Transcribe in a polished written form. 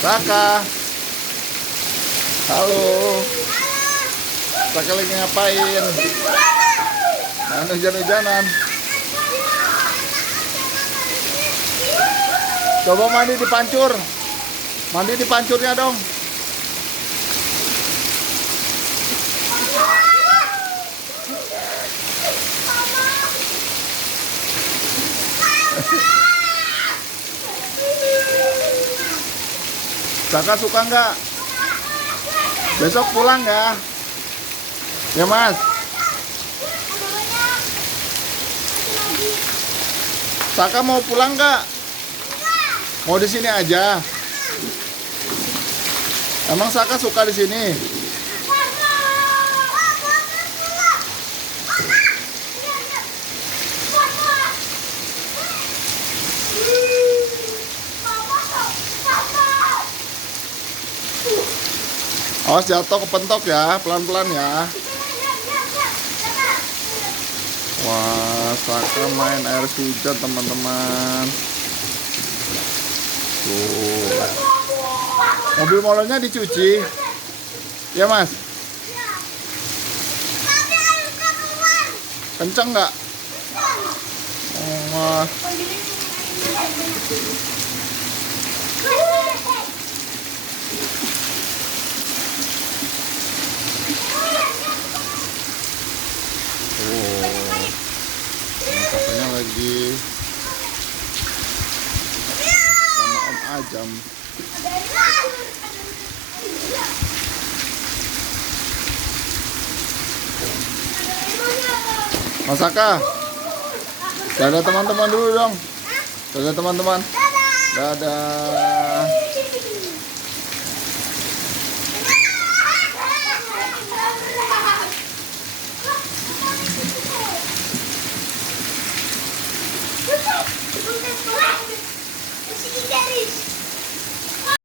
Saka, halo. Saka lagi ngapain? Nah, hujan-hujanan. Coba mandi di pancur. Mandi di pancurnya dong. Saka suka nggak? Besok pulang nggak? Ya Mas. Saka mau pulang nggak? Mau di sini aja. Emang Saka suka di sini? Awas jatuh kepentok ya, pelan-pelan ya. Wah, Saka main air hujan teman-teman. Tuh. Mobil molornya dicuci. Ya Mas. Kenceng nggak? Oh, Mas. Katanya lagi sama Om Ajam. Mas Saka, dadah teman-teman dulu dong. Dadah teman-teman. Dadah. Garis.